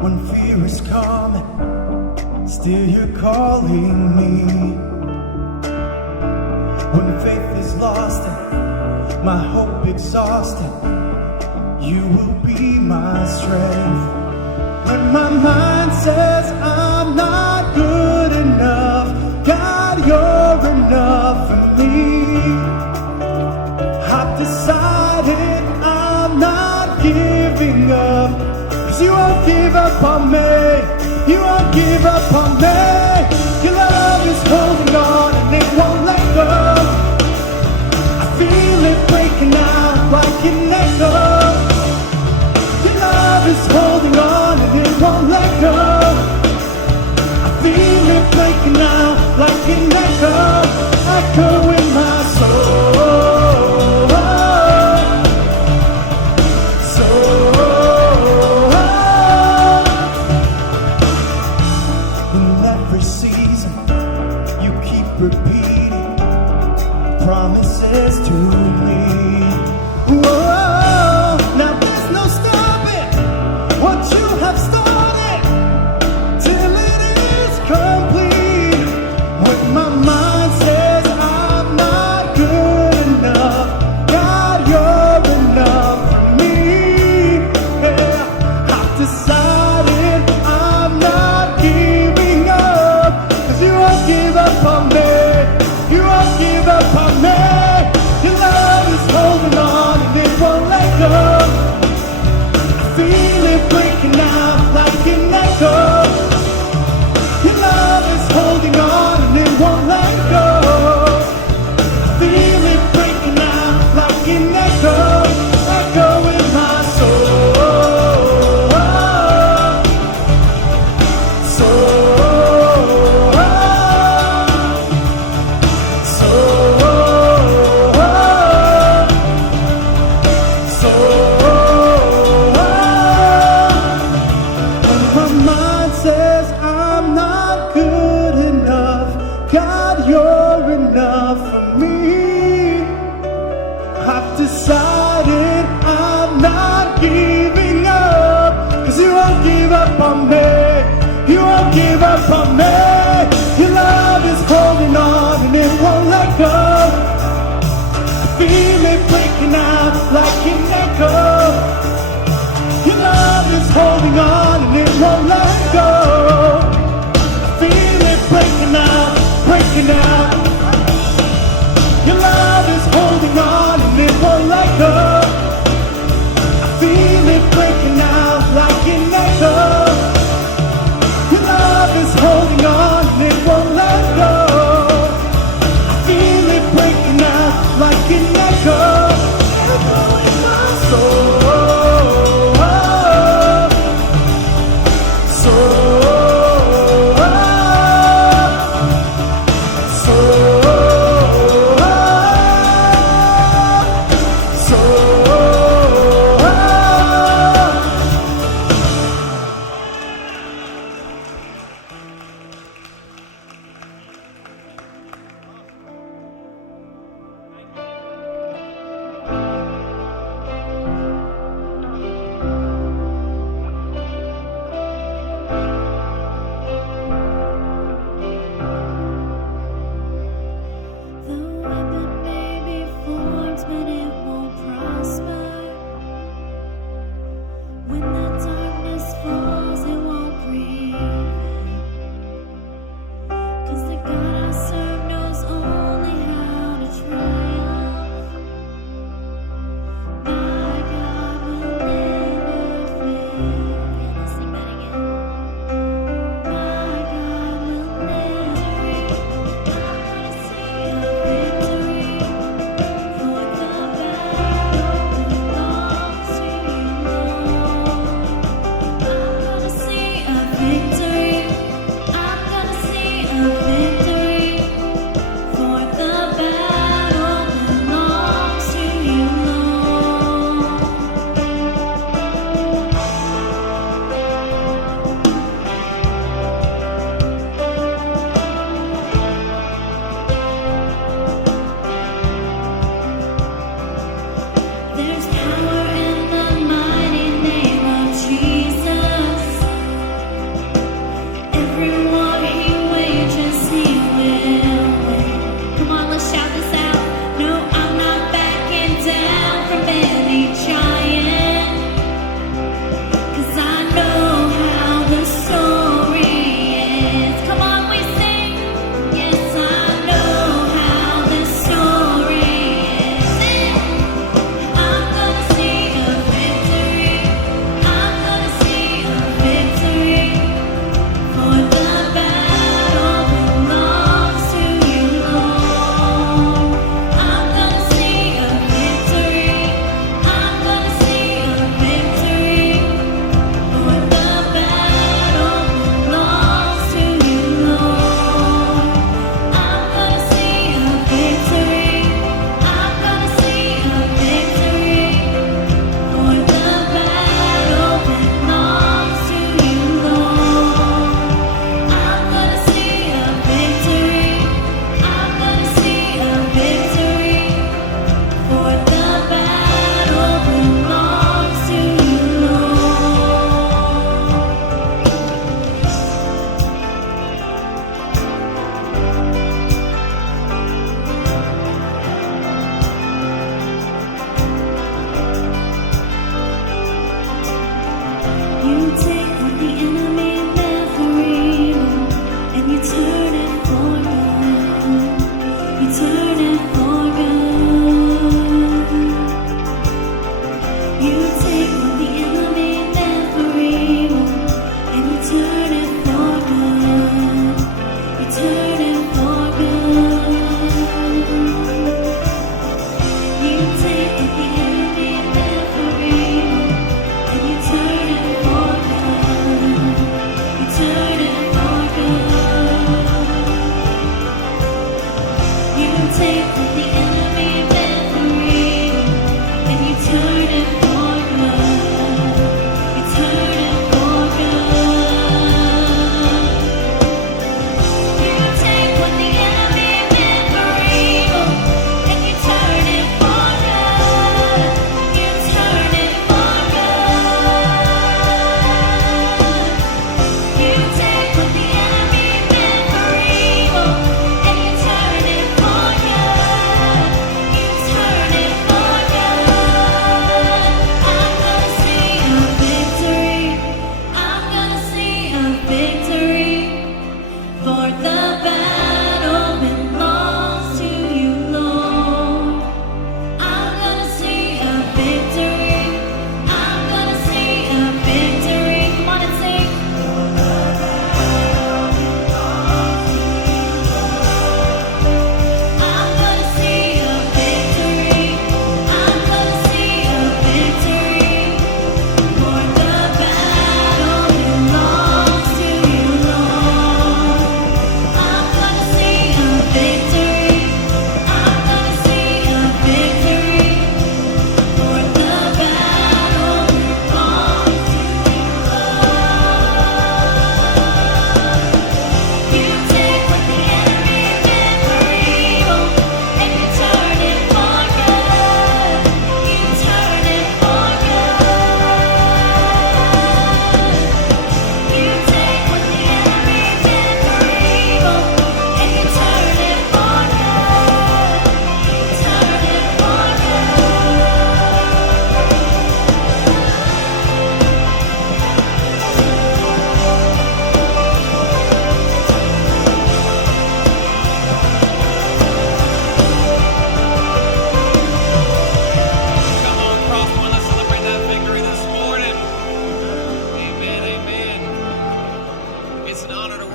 When fear is coming, still you're calling me. When faith is lost and my hope exhausted, you will be my strength. When my mind says I'm not good enough, God, you're enough for me. I've decided I'm not giving up, 'cause you won't give up on me. You won't give up on me. Your love is holding on and it won't let go. I feel it breaking out like an echo. Your love is holding on and it won't let go. I feel it breaking out like an echo, echo in my soul. Repeating promises to me. Whoa, now there's no stopping what you have started till it is complete. When my mind says I'm not good enough, God, you're enough for me. Yeah, I've decided I'm not giving up, 'cause you won't give up on me. You won't give up on me. Your love is holding on and it won't let go. I feel it breaking out like an echo. Your love is holding on and it won't let go. I feel it breaking out like an echo, echo in my soul. Soul. God, you're enough for me. I've decided I'm not giving up, 'cause you won't give up on me. You won't give up on me. Your love is holding on and it won't let go. I feel it breaking out like an echo. Your love is holding on and it won't let go. I feel it breaking out, breaking out. Your love is holding on and it won't let go. I feel it breaking out like an echo. Your love is holding on and it won't let go. I feel it breaking out like an echo, echo in my soul.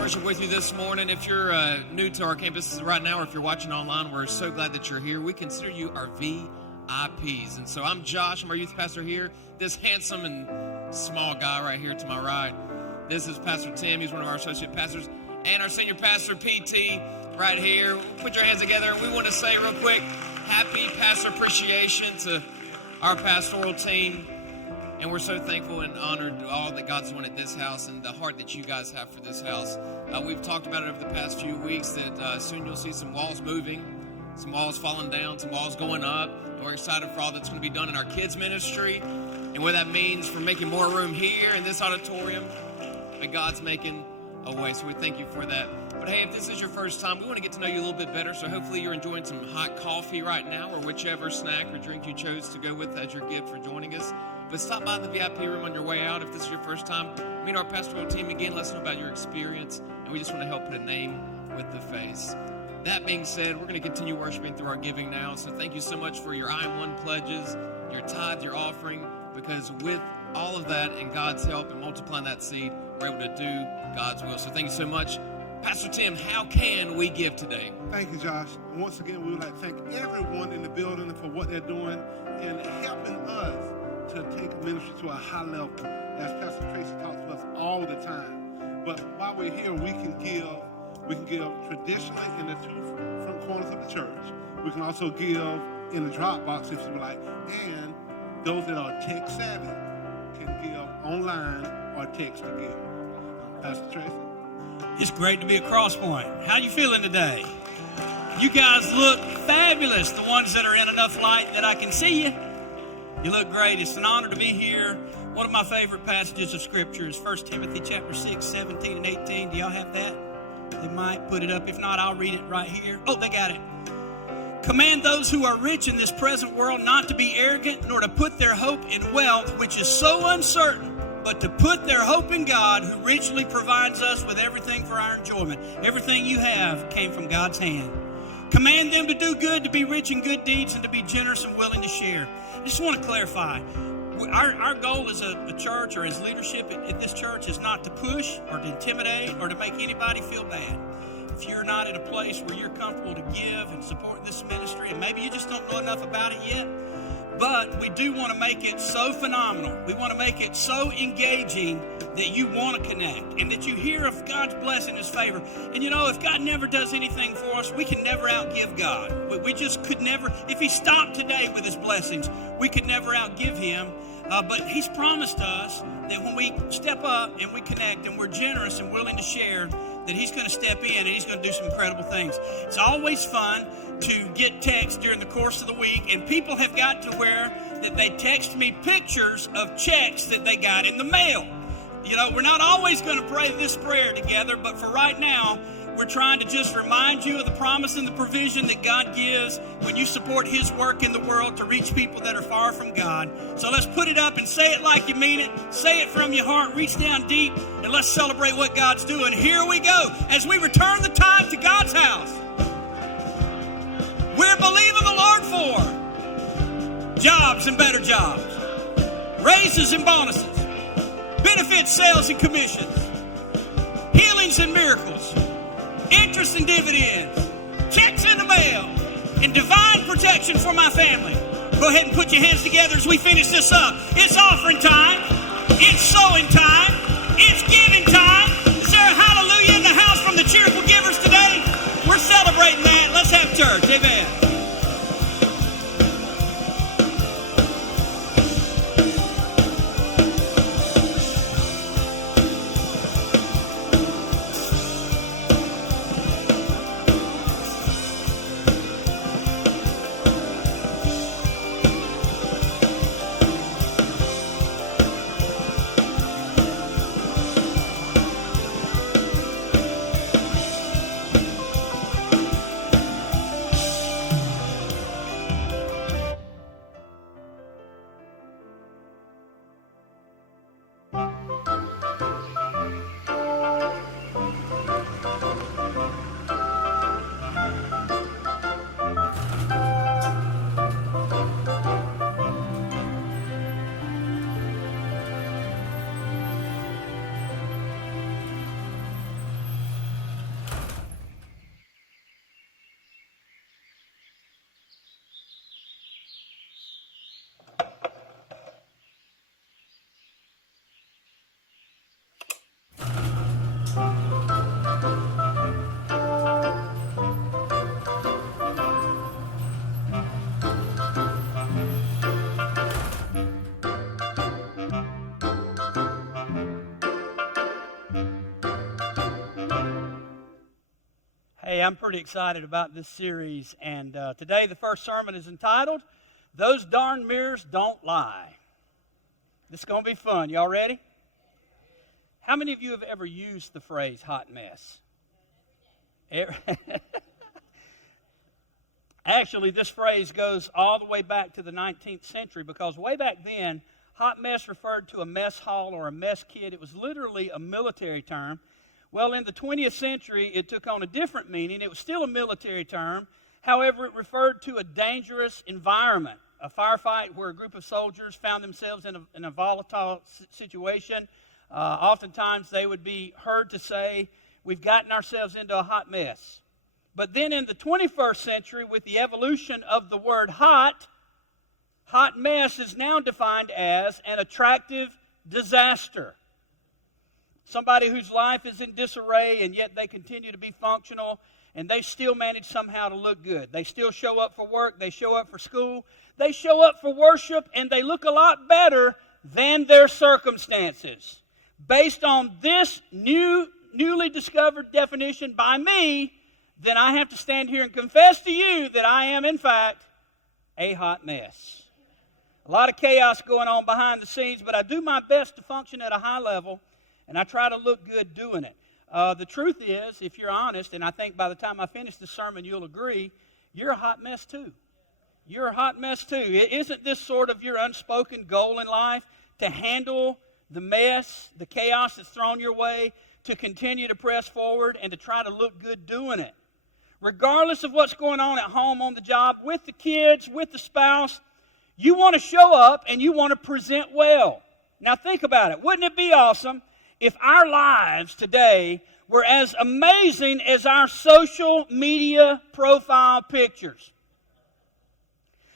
worship with you this morning. If you're new to our campus right now, or if you're watching online, we're so glad that you're here. We consider you our VIPs. And so I'm Josh, I'm our youth pastor here. This handsome and small guy right here to my right. This is Pastor Tim. He's one of our associate pastors. And our senior pastor, PT, right here. Put your hands together. We want to say real quick, happy pastor appreciation to our pastoral team. And we're so thankful and honored to all that God's doing at this house and the heart that you guys have for this house. We've talked about it over the past few weeks that soon you'll see some walls moving, some walls falling down, some walls going up. And we're excited for all that's going to be done in our kids ministry and what that means for making more room here in this auditorium. And God's making a way, so we thank you for that. But hey, if this is your first time, we want to get to know you a little bit better, so hopefully you're enjoying some hot coffee right now or whichever snack or drink you chose to go with as your gift for joining us. But stop by the VIP room on your way out if this is your first time. Meet our pastoral team again. Let us know about your experience. And we just want to help put a name with the face. That being said, we're going to continue worshiping through our giving now. So thank you so much for your I-1 pledges, your tithe, your offering. Because with all of that and God's help and multiplying that seed, we're able to do God's will. So thank you so much. Pastor Tim, how can we give today? Thank you, Josh. And once again, we would like to thank everyone in the building for what they're doing and helping us to take ministry to a high level, as Pastor Tracy talks to us all the time. But while we're here, we can give traditionally in the two front corners of the church. We can also give in the drop box if you would like. And those that are tech savvy can give online or text to give. Pastor Tracy? It's great to be at CrossPointe. How you feeling today? You guys look fabulous, the ones that are in enough light that I can see you. You look great. It's an honor to be here. One of my favorite passages of Scripture is 1 Timothy chapter 6, 17 and 18. Do y'all have that? They might put it up. If not, I'll read it right here. Oh, they got it. Command those who are rich in this present world not to be arrogant, nor to put their hope in wealth, which is so uncertain, but to put their hope in God, who richly provides us with everything for our enjoyment. Everything you have came from God's hand. Command them to do good, to be rich in good deeds, and to be generous and willing to share. I just want to clarify, our goal as a church or as leadership at this church is not to push or to intimidate or to make anybody feel bad. If you're not at a place where you're comfortable to give and support this ministry, and maybe you just don't know enough about it yet, but we do want to make it so phenomenal. We want to make it so engaging that you want to connect and that you hear of God's blessing, His favor. And you know, if God never does anything for us, we can never outgive God. We just could never. If He stopped today with His blessings, we could never outgive Him. But He's promised us that when we step up and we connect and we're generous and willing to share, that He's going to step in and He's going to do some incredible things. It's always fun to get texts during the course of the week, and people have got to where that they text me pictures of checks that they got in the mail. You know, we're not always going to pray this prayer together, but for right now, we're trying to just remind you of the promise and the provision that God gives when you support His work in the world to reach people that are far from God. So let's put it up and say it like you mean it. Say it from your heart. Reach down deep and let's celebrate what God's doing. Here we go. As we return the tithe to God's house, we're believing the Lord for jobs and better jobs, raises and bonuses, benefits, sales and commissions, healings and miracles, interest and dividends, checks in the mail, and divine protection for my family. Go ahead and put your hands together as we finish this up. It's offering time. It's sowing time. It's giving time. Is there a hallelujah in the house from the cheerful givers today? We're celebrating that. Let's have church. Amen. Hey, I'm pretty excited about this series, and today the first sermon is entitled, Those Darn Mirrors Don't Lie. This is going to be fun. Y'all ready? How many of you have ever used the phrase hot mess? Actually, this phrase goes all the way back to the 19th century because way back then, hot mess referred to a mess hall or a mess kit. It was literally a military term. Well, in the 20th century, it took on a different meaning. It was still a military term. However, it referred to a dangerous environment, a firefight where a group of soldiers found themselves in a volatile situation. Oftentimes, they would be heard to say, we've gotten ourselves into a hot mess. But then in the 21st century, with the evolution of the word hot mess is now defined as an attractive disaster. Somebody whose life is in disarray and yet they continue to be functional and they still manage somehow to look good. They still show up for work, they show up for school, they show up for worship, and they look a lot better than their circumstances. Based on this newly discovered definition by me, then I have to stand here and confess to you that I am, in fact, a hot mess. A lot of chaos going on behind the scenes, but I do my best to function at a high level, and I try to look good doing it. The truth is, if you're honest, and I think by the time I finish the sermon you'll agree, you're a hot mess too. You're a hot mess too. Isn't this sort of your unspoken goal in life, to handle the mess, the chaos that's thrown your way, to continue to press forward and to try to look good doing it? Regardless of what's going on at home, on the job, with the kids, with the spouse, you want to show up and you want to present well. Now think about it. Wouldn't it be awesome if our lives today were as amazing as our social media profile pictures?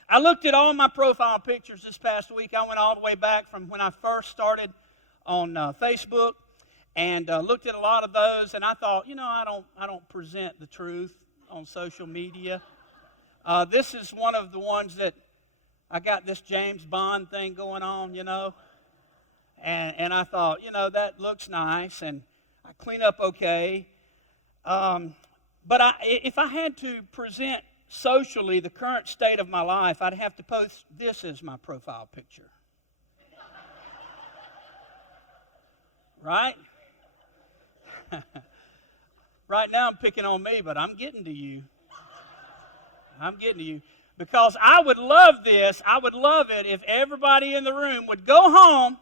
I looked at all my profile pictures this past week. I went all the way back from when I first started on Facebook and looked at a lot of those, and I thought, I don't present the truth on social media. This is one of the ones that I got this James Bond thing going on, and I thought, that looks nice, and I clean up okay. But if I had to present socially the current state of my life, I'd have to post this as my profile picture. Right? Right now I'm picking on me, but I'm getting to you. Because I would love this. I would love it if everybody in the room would go home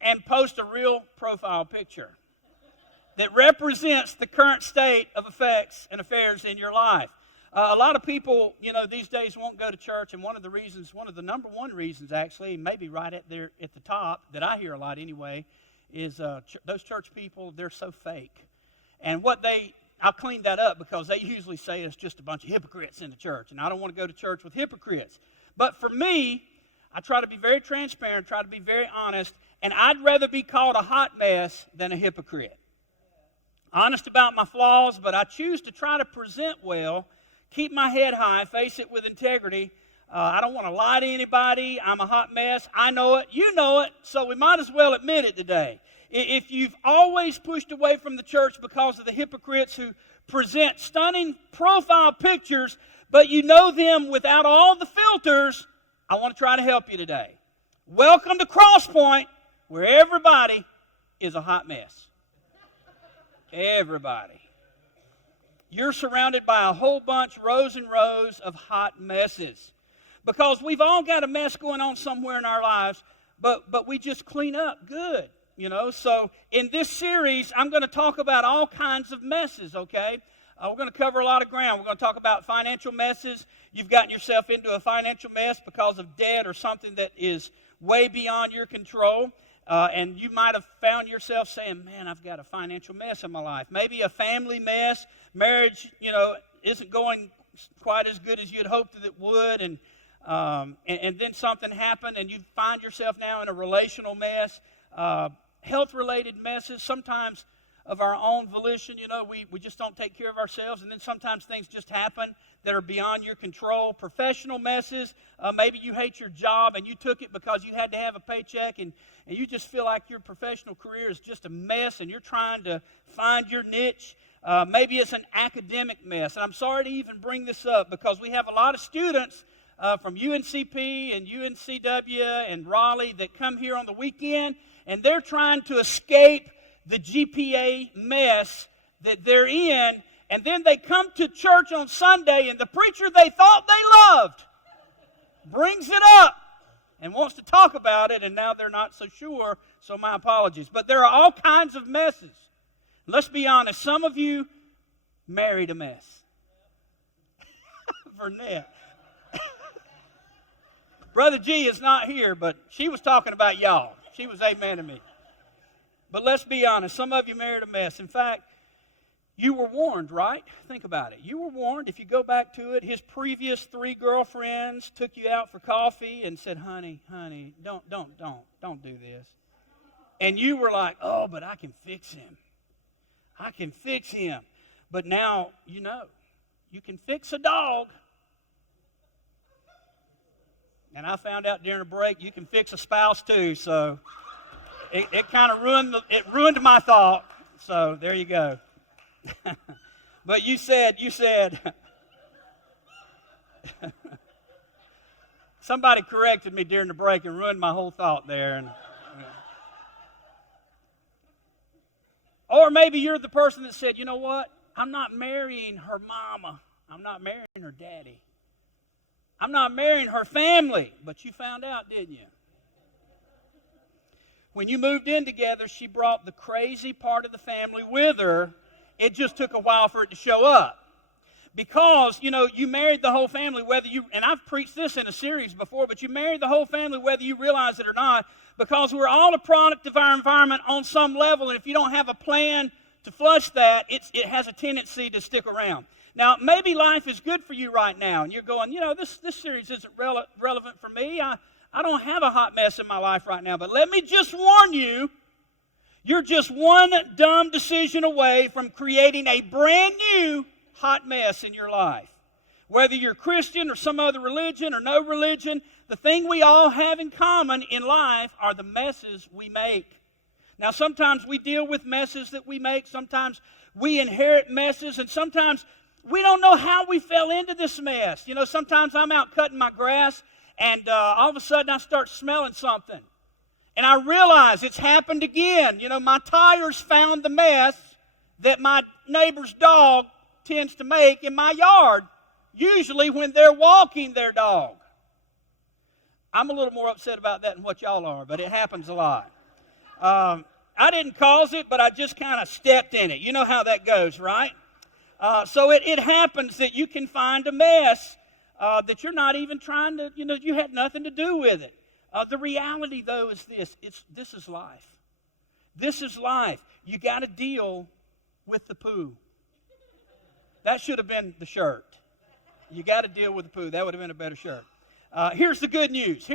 and post a real profile picture that represents the current state of effects and affairs in your life. A lot of people, these days won't go to church, and one of the number one reasons actually, maybe right at there at the top, that I hear a lot anyway, is those church people, they're so fake. And I'll clean that up because they usually say it's just a bunch of hypocrites in the church, and I don't want to go to church with hypocrites. But for me, I try to be very transparent, try to be very honest, and I'd rather be called a hot mess than a hypocrite. Honest about my flaws, but I choose to try to present well, keep my head high, face it with integrity. I don't want to lie to anybody. I'm a hot mess. I know it. You know it. So we might as well admit it today. If you've always pushed away from the church because of the hypocrites who present stunning profile pictures, but you know them without all the filters, I want to try to help you today. Welcome to CrossPointe, where everybody is a hot mess. Everybody. You're surrounded by a whole bunch, rows and rows of hot messes. Because we've all got a mess going on somewhere in our lives, but we just clean up good, So in this series, I'm going to talk about all kinds of messes, okay? We're going to cover a lot of ground. We're going to talk about financial messes. You've gotten yourself into a financial mess because of debt or something that is way beyond your control. And you might have found yourself saying, man, I've got a financial mess in my life. Maybe a family mess. Marriage, isn't going quite as good as you'd hoped that it would. And then something happened and you find yourself now in a relational mess. Health-related messes. Sometimes of our own volition. We just don't take care of ourselves, and then sometimes things just happen that are beyond your control. Professional messes. Maybe you hate your job and you took it because you had to have a paycheck, and you just feel like your professional career is just a mess and you're trying to find your niche. Maybe it's an academic mess. And I'm sorry to even bring this up because we have a lot of students from UNCP and UNCW and Raleigh that come here on the weekend, and they're trying to escape the GPA mess that they're in, and then they come to church on Sunday, and the preacher they thought they loved brings it up and wants to talk about it, and now they're not so sure, so my apologies. But there are all kinds of messes. Let's be honest, some of you married a mess. Vernette. Brother G is not here, but she was talking about y'all. She was amen to me. But let's be honest, some of you married a mess. In fact, you were warned, right? Think about it. You were warned. If you go back to it, his previous 3 girlfriends took you out for coffee and said, honey, don't do this. And you were like, oh, but I can fix him. I can fix him. But now, you can fix a dog. And I found out during a break you can fix a spouse too, so it kind of ruined my thought. So there you go. But you said somebody corrected me during the break and ruined my whole thought there. Or maybe you're the person that said, you know what? I'm not marrying her mama. I'm not marrying her daddy. I'm not marrying her family. But you found out, didn't you? When you moved in together, she brought the crazy part of the family with her. It just took a while for it to show up. Because, you married the whole family, and I've preached this in a series before, but you married the whole family whether you realize it or not, because we're all a product of our environment on some level, and if you don't have a plan to flush that, it has a tendency to stick around. Now, maybe life is good for you right now, and you're going, this series isn't relevant for me. I don't have a hot mess in my life right now, but let me just warn you, you're just one dumb decision away from creating a brand new hot mess in your life. Whether you're Christian or some other religion or no religion, the thing we all have in common in life are the messes we make. Now, sometimes we deal with messes that we make. Sometimes we inherit messes, and sometimes we don't know how we fell into this mess. Sometimes I'm out cutting my grass, and all of a sudden I start smelling something. And I realize it's happened again. My tires found the mess that my neighbor's dog tends to make in my yard, usually when they're walking their dog. I'm a little more upset about that than what y'all are, but it happens a lot. I didn't cause it, but I just kind of stepped in it. You know how that goes, right? So it happens that you can find a mess that you're not even trying to, you had nothing to do with it. The reality, though, is this is life. This is life. You got to deal with the poo. That should have been the shirt. You got to deal with the poo. That would have been a better shirt. Here's the good news.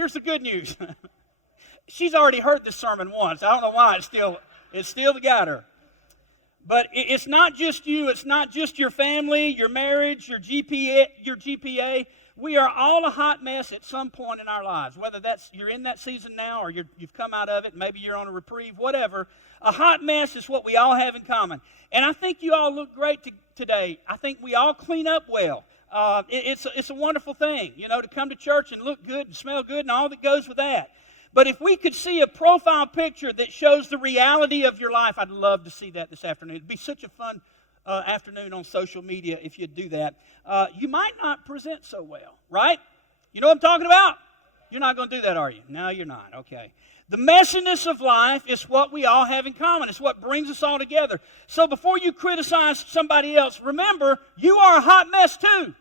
She's already heard this sermon once. I don't know why it's still got her. But it's not just you. It's not just your family, your marriage, your GPA. We are all a hot mess at some point in our lives. Whether that's you're in that season now or you've come out of it, maybe you're on a reprieve, whatever. A hot mess is what we all have in common. And I think you all look great today. I think we all clean up well. It's a wonderful thing, to come to church and look good and smell good and all that goes with that. But if we could see a profile picture that shows the reality of your life, I'd love to see that this afternoon. It'd be such a fun afternoon on social media if you'd do that. You might not present so well, right? You know what I'm talking about? You're not going to do that, are you? No, you're not. Okay. The messiness of life is what we all have in common. It's what brings us all together. So before you criticize somebody else, remember, you are a hot mess too.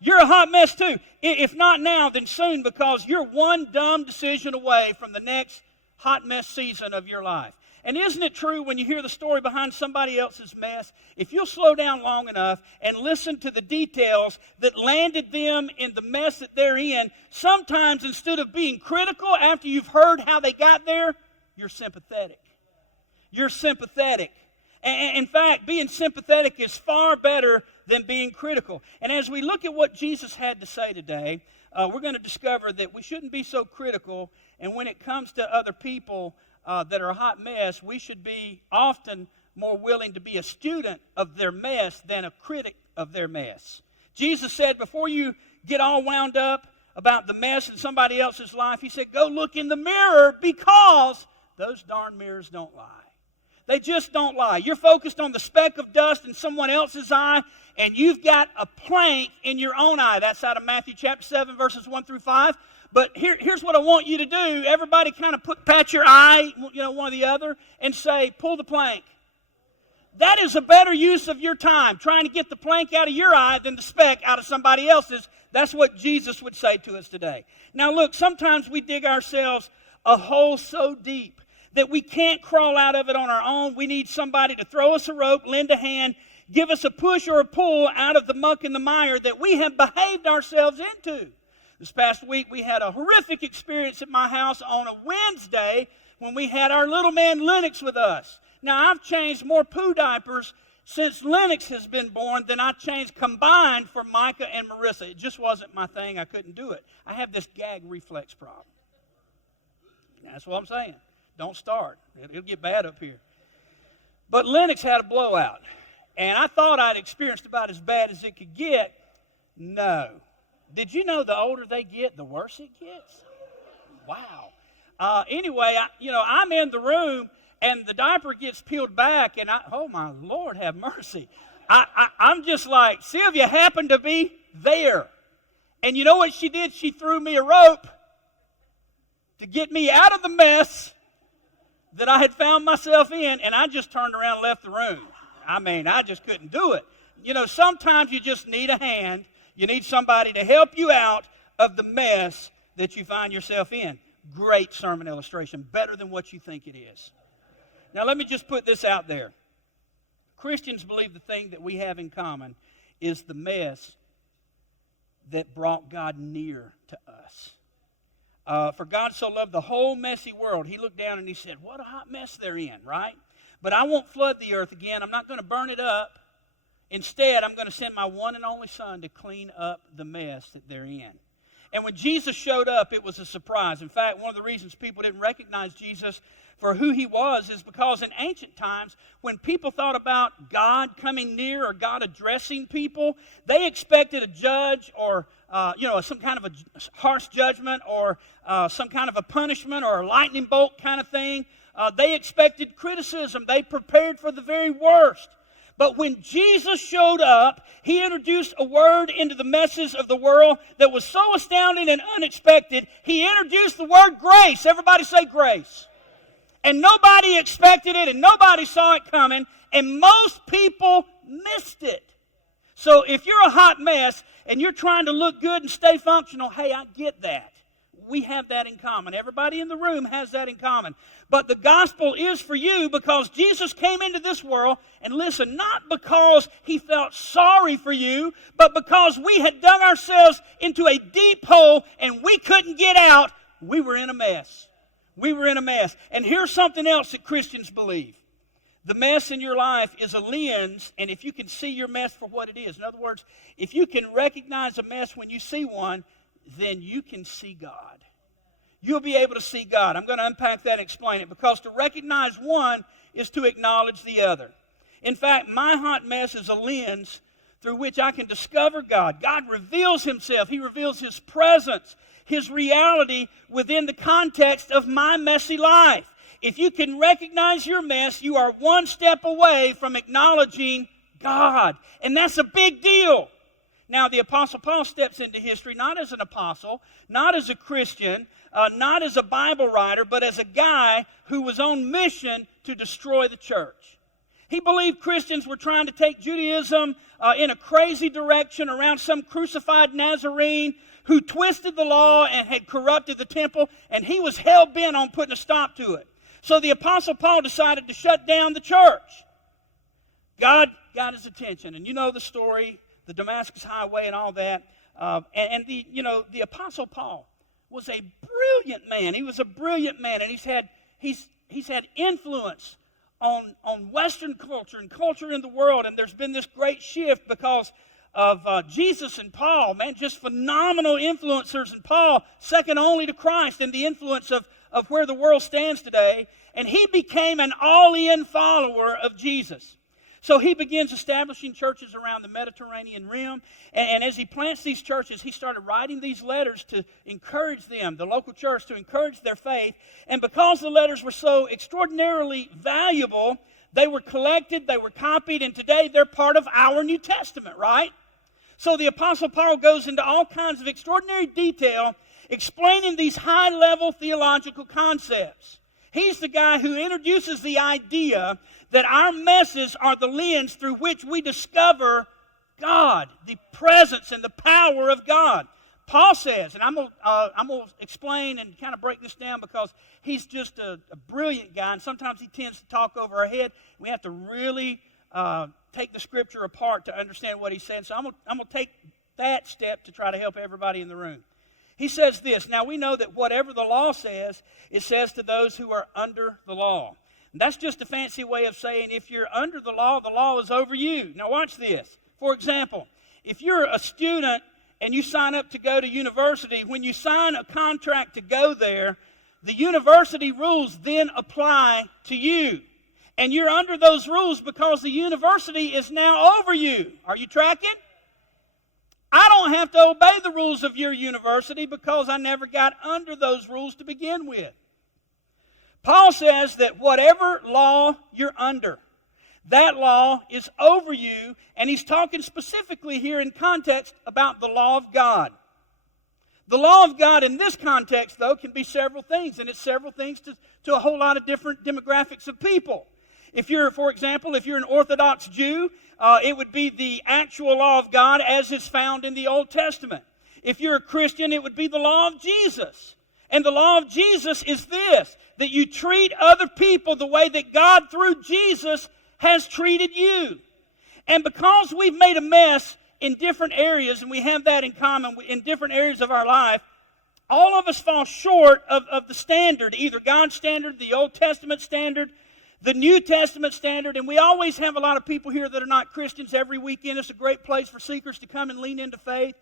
You're a hot mess too. If not now, then soon, because you're one dumb decision away from the next hot mess season of your life. And isn't it true when you hear the story behind somebody else's mess, if you'll slow down long enough and listen to the details that landed them in the mess that they're in, sometimes instead of being critical after you've heard how they got there, you're sympathetic. You're sympathetic. And in fact, being sympathetic is far better than being critical. And as we look at what Jesus had to say today, we're going to discover that we shouldn't be so critical. And when it comes to other people that are a hot mess, we should be often more willing to be a student of their mess than a critic of their mess. Jesus said, before you get all wound up about the mess in somebody else's life, he said, go look in the mirror, because those darn mirrors don't lie. They just don't lie. You're focused on the speck of dust in someone else's eye, and you've got a plank in your own eye. That's out of Matthew chapter 7, verses 1 through 5. But here's what I want you to do. Everybody kind of pat your eye, one or the other, and say, pull the plank. That is a better use of your time, trying to get the plank out of your eye than the speck out of somebody else's. That's what Jesus would say to us today. Now look, sometimes we dig ourselves a hole so deep that we can't crawl out of it on our own. We need somebody to throw us a rope, lend a hand, give us a push or a pull out of the muck and the mire that we have behaved ourselves into. This past week, we had a horrific experience at my house on a Wednesday when we had our little man Lennox with us. Now, I've changed more poo diapers since Lennox has been born than I changed combined for Micah and Marissa. It just wasn't my thing. I couldn't do it. I have this gag reflex problem. That's what I'm saying. Don't start. It'll get bad up here. But Lennox had a blowout, and I thought I'd experienced about as bad as it could get. No. Did you know the older they get, the worse it gets? Wow. Anyway, I'm in the room, and the diaper gets peeled back, and oh my Lord, have mercy. I'm just like, Sylvia happened to be there. And you know what she did? She threw me a rope to get me out of the mess that I had found myself in, and I just turned around and left the room. I just couldn't do it. Sometimes you just need a hand. You need somebody to help you out of the mess that you find yourself in. Great sermon illustration, better than what you think it is. Now, let me just put this out there. Christians believe the thing that we have in common is the mess that brought God near to us. For God so loved the whole messy world, he looked down and he said, what a hot mess they're in, right? But I won't flood the earth again. I'm not going to burn it up. Instead, I'm going to send my one and only Son to clean up the mess that they're in. And when Jesus showed up, it was a surprise. In fact, one of the reasons people didn't recognize Jesus for who he was is because in ancient times, when people thought about God coming near or God addressing people, they expected a judge or some kind of a harsh judgment or some kind of a punishment or a lightning bolt kind of thing. They expected criticism. They prepared for the very worst. But when Jesus showed up, he introduced a word into the messes of the world that was so astounding and unexpected. He introduced the word grace. Everybody say grace. And nobody expected it, and nobody saw it coming, and most people missed it. So if you're a hot mess and you're trying to look good and stay functional, hey, I get that. We have that in common. Everybody in the room has that in common. But the gospel is for you because Jesus came into this world, and listen, not because he felt sorry for you, but because we had dug ourselves into a deep hole and we couldn't get out. We were in a mess. We were in a mess. And here's something else that Christians believe. The mess in your life is a lens, and if you can see your mess for what it is, in other words, if you can recognize a mess when you see one, then you can see God. You'll be able to see God. I'm going to unpack that and explain it, because to recognize one is to acknowledge the other. In fact, my hot mess is a lens through which I can discover God. God reveals himself. He reveals his presence, his reality within the context of my messy life. If you can recognize your mess, you are one step away from acknowledging God. And that's a big deal. Now, the Apostle Paul steps into history not as an apostle, not as a Christian, not as a Bible writer, but as a guy who was on mission to destroy the church. He believed Christians were trying to take Judaism in a crazy direction around some crucified Nazarene who twisted the law and had corrupted the temple, and he was hell-bent on putting a stop to it. So the Apostle Paul decided to shut down the church. God got his attention, and you know the story, the Damascus Highway and all that. The Apostle Paul was a brilliant man. He was a brilliant man, and he's had influence on Western culture and culture in the world, and there's been this great shift because of Jesus and Paul, man, just phenomenal influencers, and Paul, second only to Christ in the influence of where the world stands today, and he became an all-in follower of Jesus. So he begins establishing churches around the Mediterranean rim, and as he plants these churches, he started writing these letters to encourage them, the local church, to encourage their faith, and because the letters were so extraordinarily valuable, they were collected, they were copied, and today they're part of our New Testament, right? So the Apostle Paul goes into all kinds of extraordinary detail explaining these high-level theological concepts. He's the guy who introduces the idea that our messes are the lens through which we discover God, the presence and the power of God. Paul says, and I'm going to explain and kind of break this down because he's just a brilliant guy, and sometimes he tends to talk over our head. We have to really take the Scripture apart to understand what he's saying. So I'm going to take that step to try to help everybody in the room. He says this, now we know that whatever the law says, it says to those who are under the law. And that's just a fancy way of saying if you're under the law is over you. Now watch this. For example, if you're a student and you sign up to go to university, when you sign a contract to go there, the university rules then apply to you. And you're under those rules because the university is now over you. Are you tracking? I don't have to obey the rules of your university because I never got under those rules to begin with. Paul says that whatever law you're under, that law is over you, and he's talking specifically here in context about the law of God. The law of God in this context, though, can be several things, and it's several things to a whole lot of different demographics of people. If you're, for example, if you're an Orthodox Jew, it would be the actual law of God as is found in the Old Testament. If you're a Christian, it would be the law of Jesus. And the law of Jesus is this, that you treat other people the way that God, through Jesus, has treated you. And because we've made a mess in different areas, and we have that in common in different areas of our life, all of us fall short of the standard, either God's standard, the Old Testament standard, the New Testament standard, and we always have a lot of people here that are not Christians every weekend. It's a great place for seekers to come and lean into faith.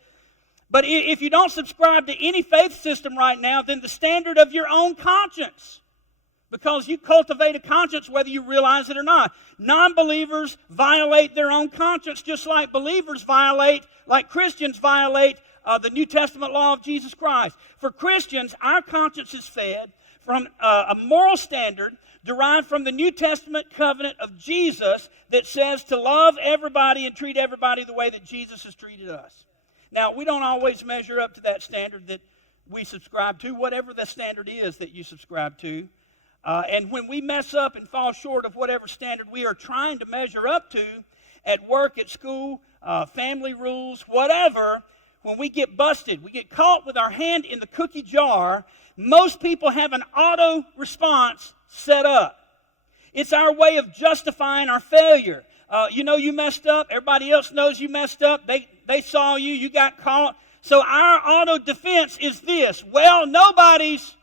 But if you don't subscribe to any faith system right now, then the standard of your own conscience, because you cultivate a conscience whether you realize it or not. Non-believers violate their own conscience just like Christians violate the New Testament law of Jesus Christ. For Christians, our conscience is fed from a moral standard derived from the New Testament covenant of Jesus that says to love everybody and treat everybody the way that Jesus has treated us. Now, we don't always measure up to that standard that we subscribe to, whatever the standard is that you subscribe to. And when we mess up and fall short of whatever standard we are trying to measure up to, at work, at school, family rules, whatever, when we get busted, we get caught with our hand in the cookie jar, most people have an auto response set up. It's our way of justifying our failure. You messed up. Everybody else knows you messed up. They saw you. You got caught. So our auto defense is this. Well, nobody's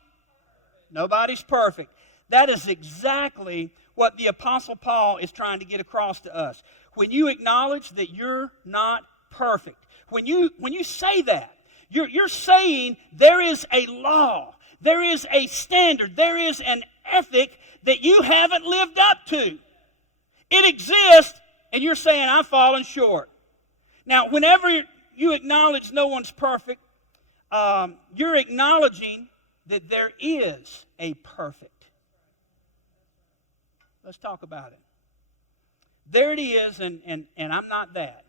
perfect. That is exactly what the Apostle Paul is trying to get across to us. When you acknowledge that you're not perfect, when you say that, you're saying there is a law, there is a standard, there is an ethic that you haven't lived up to. It exists, and you're saying, I've fallen short. Now, whenever you acknowledge no one's perfect, you're acknowledging that there is a perfect. Let's talk about it. There it is, and I'm not that.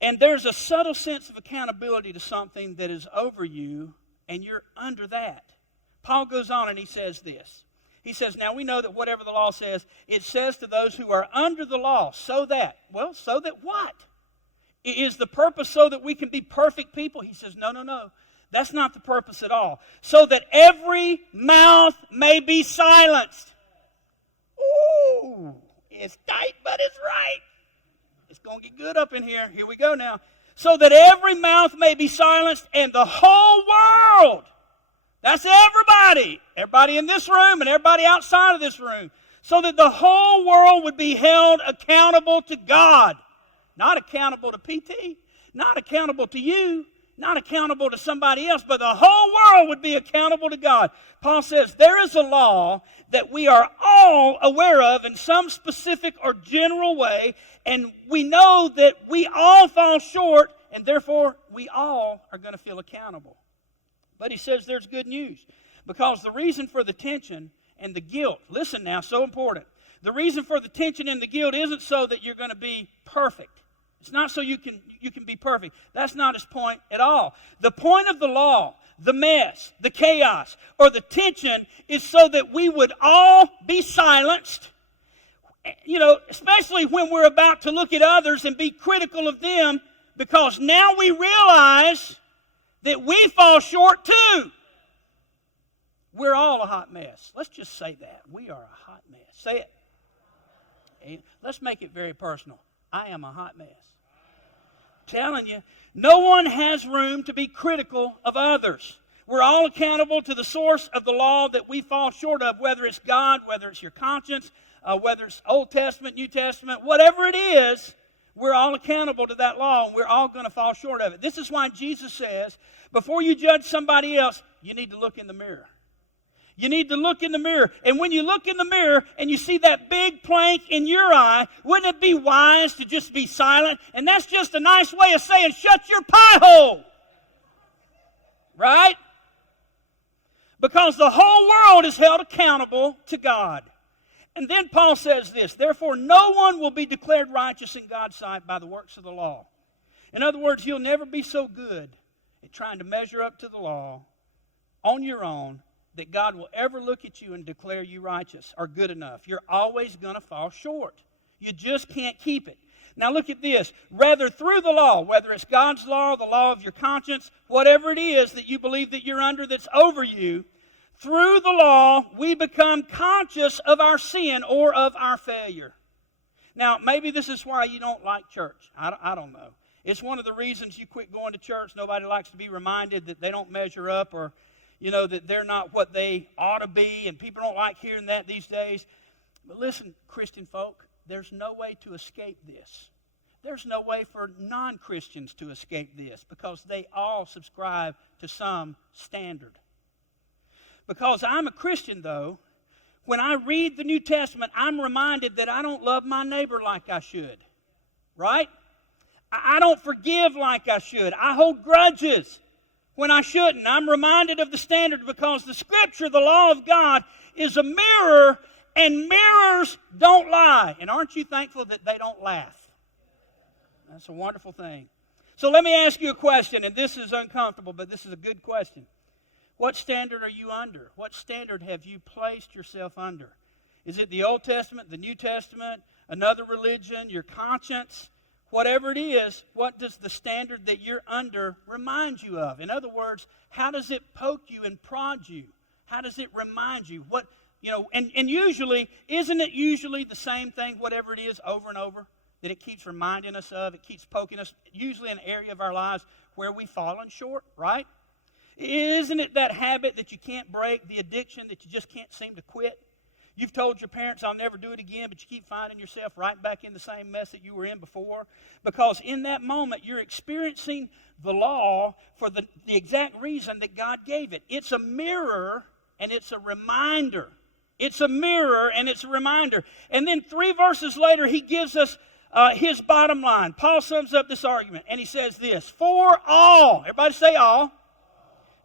And there's a subtle sense of accountability to something that is over you, and you're under that. Paul goes on and he says this. He says, now we know that whatever the law says, it says to those who are under the law, so that what? Is the purpose so that we can be perfect people? He says, no. That's not the purpose at all. So that every mouth may be silenced. Ooh, it's tight, but it's right. It's going to get good up in here. Here we go now. So that every mouth may be silenced and the whole world, that's everybody in this room and everybody outside of this room, so that the whole world would be held accountable to God. Not accountable to PT, not accountable to you, not accountable to somebody else, but the whole world would be accountable to God. Paul says there is a law that we are all aware of in some specific or general way, and we know that we all fall short, and therefore we all are going to feel accountable. But he says there's good news, because the reason for the tension and the guilt, listen now, so important. The reason for the tension and the guilt isn't so that you're going to be perfect. It's not so you can be perfect. That's not his point at all. The point of the law, the mess, the chaos, or the tension is so that we would all be silenced, especially when we're about to look at others and be critical of them, because now we realize that we fall short too. We're all a hot mess. Let's just say that. We are a hot mess. Say it. Let's make it very personal. I am a hot mess. Telling you, no one has room to be critical of others. We're all accountable to the source of the law that we fall short of, whether it's God, whether it's your conscience, whether it's Old Testament, New Testament, whatever it is, we're all accountable to that law, and we're all going to fall short of it. This is why Jesus says, before you judge somebody else, you need to look in the mirror. You need to look in the mirror. And when you look in the mirror and you see that big plank in your eye, wouldn't it be wise to just be silent? And that's just a nice way of saying, shut your pie hole. Right? Because the whole world is held accountable to God. And then Paul says this, therefore no one will be declared righteous in God's sight by the works of the law. In other words, you'll never be so good at trying to measure up to the law on your own that God will ever look at you and declare you righteous or good enough. You're always going to fall short. You just can't keep it. Now look at this. Rather, through the law, whether it's God's law, the law of your conscience, whatever it is that you believe that you're under that's over you, through the law, we become conscious of our sin or of our failure. Now, maybe this is why you don't like church. I don't know. It's one of the reasons you quit going to church. Nobody likes to be reminded that they don't measure up, or that they're not what they ought to be, and people don't like hearing that these days. But listen, Christian folk, there's no way to escape this. There's no way for non-Christians to escape this, because they all subscribe to some standard. Because I'm a Christian, though, when I read the New Testament, I'm reminded that I don't love my neighbor like I should. Right? I don't forgive like I should. I hold grudges when I shouldn't. I'm reminded of the standard, because the Scripture, the law of God, is a mirror, and mirrors don't lie. And aren't you thankful that they don't laugh? That's a wonderful thing. So let me ask you a question, and this is uncomfortable, but this is a good question. What standard are you under? What standard have you placed yourself under? Is it the Old Testament, the New Testament, another religion, your conscience? Whatever it is, what does the standard that you're under remind you of? In other words, how does it poke you and prod you? How does it remind you? And usually, isn't it usually the same thing, whatever it is, over and over, that it keeps reminding us of, it keeps poking us, usually an area of our lives where we've fallen short, right? Isn't it that habit that you can't break, the addiction that you just can't seem to quit? You've told your parents, I'll never do it again, but you keep finding yourself right back in the same mess that you were in before. Because in that moment, you're experiencing the law for the exact reason that God gave it. It's a mirror and it's a reminder. It's a mirror and it's a reminder. And then 3 verses later, he gives us his bottom line. Paul sums up this argument and he says this, for all, everybody say all.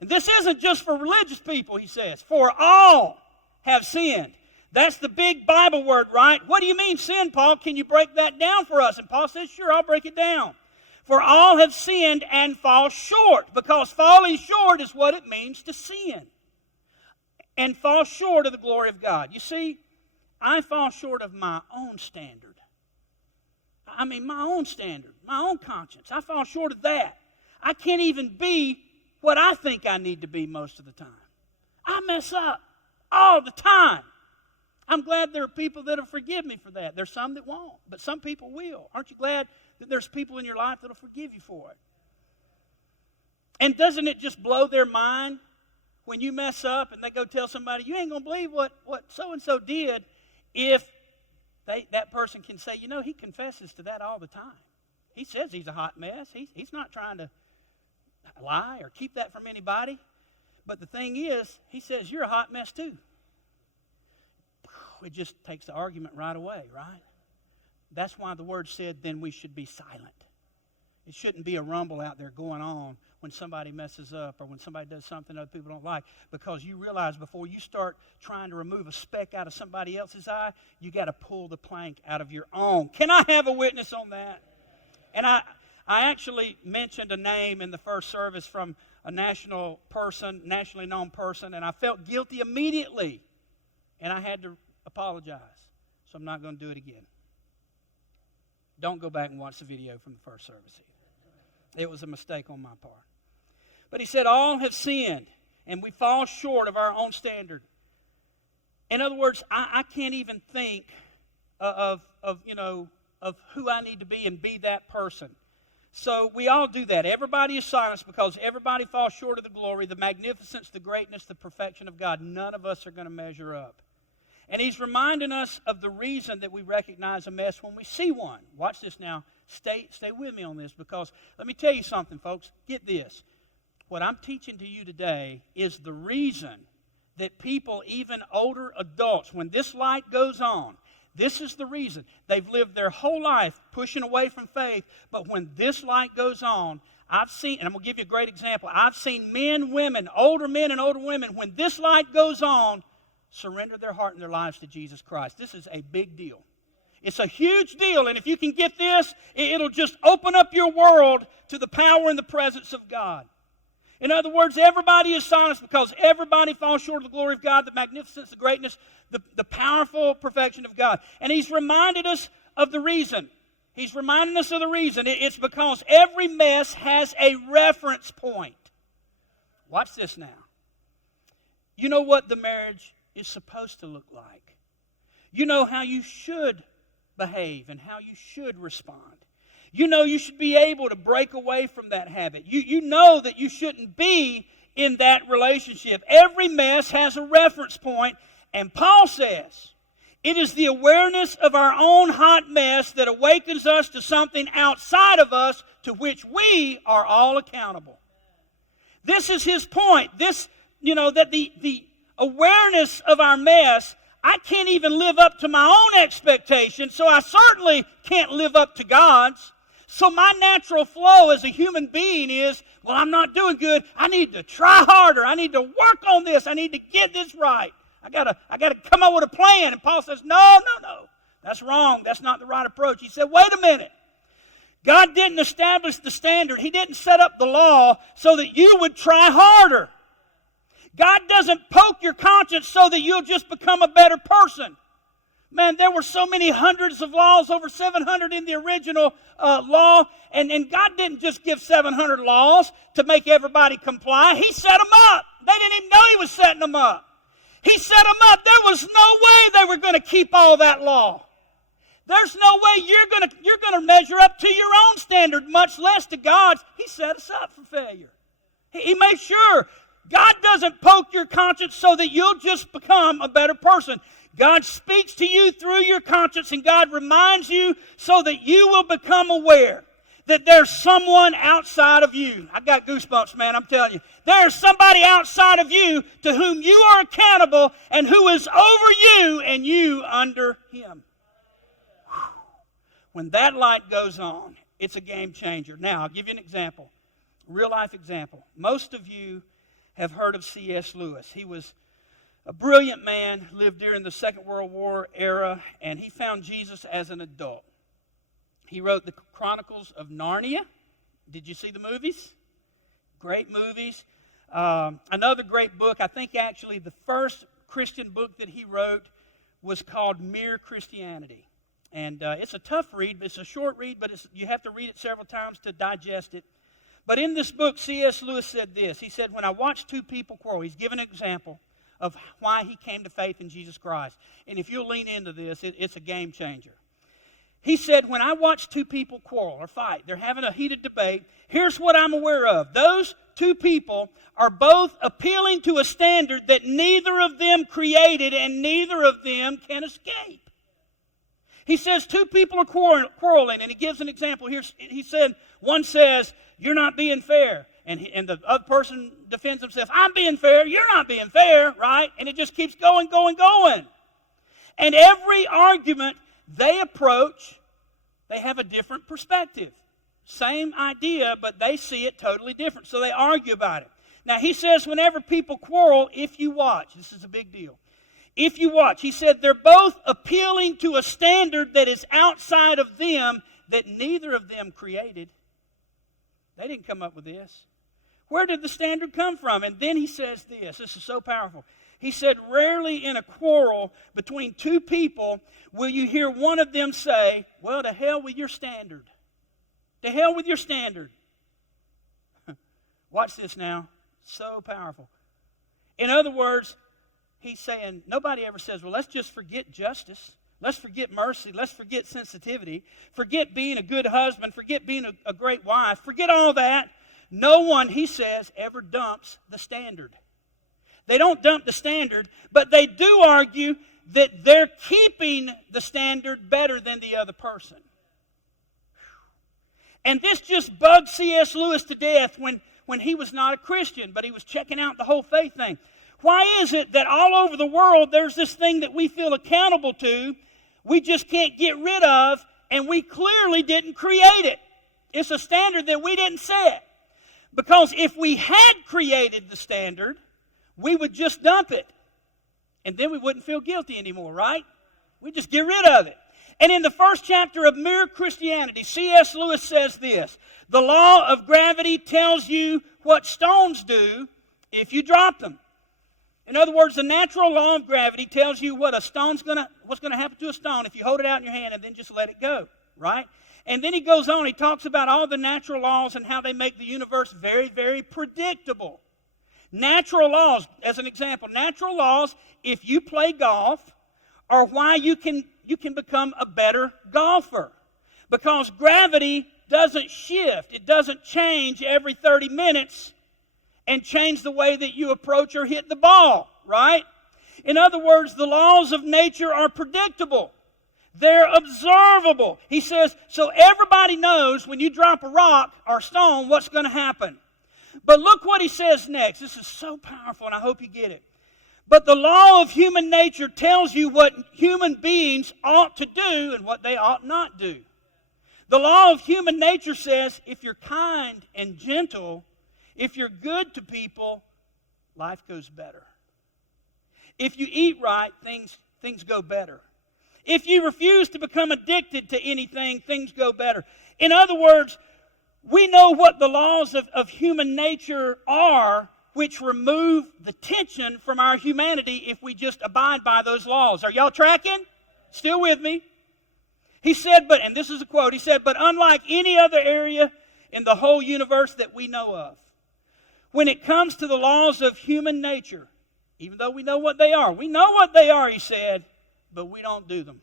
And this isn't just for religious people, he says, for all have sinned. That's the big Bible word, right? What do you mean sin, Paul? Can you break that down for us? And Paul says, sure, I'll break it down. For all have sinned and fall short, because falling short is what it means to sin. And fall short of the glory of God. You see, I fall short of my own standard. My own standard, my own conscience. I fall short of that. I can't even be what I think I need to be most of the time. I mess up all the time. I'm glad there are people that will forgive me for that. There's some that won't, but some people will. Aren't you glad that there's people in your life that will forgive you for it? And doesn't it just blow their mind when you mess up and they go tell somebody, you ain't going to believe what so-and-so did, if that person can say, you know, he confesses to that all the time. He says he's a hot mess. He's not trying to lie or keep that from anybody. But the thing is, he says, you're a hot mess too. It just takes the argument right away, right? That's why the word said, then we should be silent. It shouldn't be a rumble out there going on when somebody messes up or when somebody does something other people don't like, because you realize before you start trying to remove a speck out of somebody else's eye, you got to pull the plank out of your own. Can I have a witness on that? And I actually mentioned a name in the first service from a nationally known person, and I felt guilty immediately, and I had to apologize. So I'm not going to do it again. Don't go back and watch the video from the first service either. It was a mistake on my part. But he said, all have sinned, and we fall short of our own standard. In other words, I can't even think of who I need to be and be that person. So we all do that. Everybody is silenced because everybody falls short of the glory, the magnificence, the greatness, the perfection of God. None of us are going to measure up. And he's reminding us of the reason that we recognize a mess when we see one. Watch this now. Stay with me on this, because let me tell you something, folks. Get this. What I'm teaching to you today is the reason that people, even older adults, when this light goes on, this is the reason. They've lived their whole life pushing away from faith, but when this light goes on, I've seen, and I'm going to give you a great example, I've seen men and women, older men and older women, when this light goes on, surrender their heart and their lives to Jesus Christ. This is a big deal. It's a huge deal, and if you can get this, it'll just open up your world to the power and the presence of God. In other words, everybody is silenced because everybody falls short of the glory of God, the magnificence, the greatness, the powerful perfection of God. And he's reminded us of the reason. He's reminding us of the reason. It's because every mess has a reference point. Watch this now. You know what the marriage is supposed to look like. You know how you should behave and how you should respond. You know you should be able to break away from that habit. You know that you shouldn't be in that relationship. Every mess has a reference point, and Paul says it is the awareness of our own hot mess that awakens us to something outside of us to which we are all accountable. This is his point. That the awareness of our mess, I can't even live up to my own expectations, so I certainly can't live up to God's. So my natural flow as a human being is, well, I'm not doing good. I need to try harder. I need to work on this. I need to get this right. I gotta come up with a plan. And Paul says, no. That's wrong. That's not the right approach. He said, wait a minute. God didn't establish the standard. He didn't set up the law so that you would try harder. God doesn't poke your conscience so that you'll just become a better person. Man, there were so many hundreds of laws, over 700 in the original law, and God didn't just give 700 laws to make everybody comply. He set them up. They didn't even know he was setting them up. He set them up. There was no way they were going to keep all that law. There's no way you're going to measure up to your own standard, much less to God's. He set us up for failure. He made sure. God doesn't poke your conscience so that you'll just become a better person. God speaks to you through your conscience, and God reminds you so that you will become aware that there's someone outside of you. I got goosebumps, man, I'm telling you. There's somebody outside of you to whom you are accountable and who is over you and you under him. When that light goes on, it's a game changer. Now, I'll give you an example, a real-life example. Most of you have heard of C.S. Lewis. He was a brilliant man, lived during the Second World War era, and he found Jesus as an adult. He wrote the Chronicles of Narnia. Did you see the movies? Great movies. Another great book, I think actually the first Christian book that he wrote was called Mere Christianity. And it's a tough read, but it's a short read, but you have to read it several times to digest it. But in this book, C.S. Lewis said this. He said, when I watch two people quarrel, he's given an example of why he came to faith in Jesus Christ. And if you'll lean into this, it's a game changer. He said, when I watch two people quarrel or fight, they're having a heated debate, here's what I'm aware of. Those two people are both appealing to a standard that neither of them created and neither of them can escape. He says two people are quarreling, and he gives an example here. He said, one says, "You're not being fair." And the other person defends himself, "I'm being fair, you're not being fair," right? And it just keeps going. And every argument they approach, they have a different perspective. Same idea, but they see it totally different. So they argue about it. Now he says whenever people quarrel, if you watch, this is a big deal. If you watch, he said they're both appealing to a standard that is outside of them that neither of them created. They didn't come up with this. Where did the standard come from? And then he says this is so powerful. He said, rarely in a quarrel between two people will you hear one of them say, "Well, to hell with your standard. To hell with your standard." Watch this now. So powerful. In other words, he's saying, nobody ever says, "Well, let's just forget justice. Let's forget mercy. Let's forget sensitivity. Forget being a good husband. Forget being a great wife. Forget all that." No one, he says, ever dumps the standard. They don't dump the standard, but they do argue that they're keeping the standard better than the other person. And this just bugged C.S. Lewis to death when he was not a Christian, but he was checking out the whole faith thing. Why is it that all over the world there's this thing that we feel accountable to, we just can't get rid of, and we clearly didn't create it? It's a standard that we didn't set. Because if we had created the standard, we would just dump it. And then we wouldn't feel guilty anymore, right? We'd just get rid of it. And in the first chapter of Mere Christianity, C.S. Lewis says this: the law of gravity tells you what stones do if you drop them. In other words, the natural law of gravity tells you what's going to happen to a stone if you hold it out in your hand and then just let it go, right? And then he goes on, he talks about all the natural laws and how they make the universe very, very predictable. Natural laws, as an example, natural laws, if you play golf, are why you can become a better golfer. Because gravity doesn't shift. It doesn't change every 30 minutes and change the way that you approach or hit the ball, right? In other words, the laws of nature are predictable. They're observable. He says, so everybody knows when you drop a rock or stone what's going to happen. But look what he says next. This is so powerful, and I hope you get it. But the law of human nature tells you what human beings ought to do and what they ought not do. The law of human nature says if you're kind and gentle, if you're good to people, life goes better. If you eat right, things go better. If you refuse to become addicted to anything, things go better. In other words, we know what the laws of human nature are, which remove the tension from our humanity if we just abide by those laws. Are y'all tracking? Still with me? He said, and this is a quote, he said, but unlike any other area in the whole universe that we know of, when it comes to the laws of human nature, even though we know what they are, he said, but we don't do them.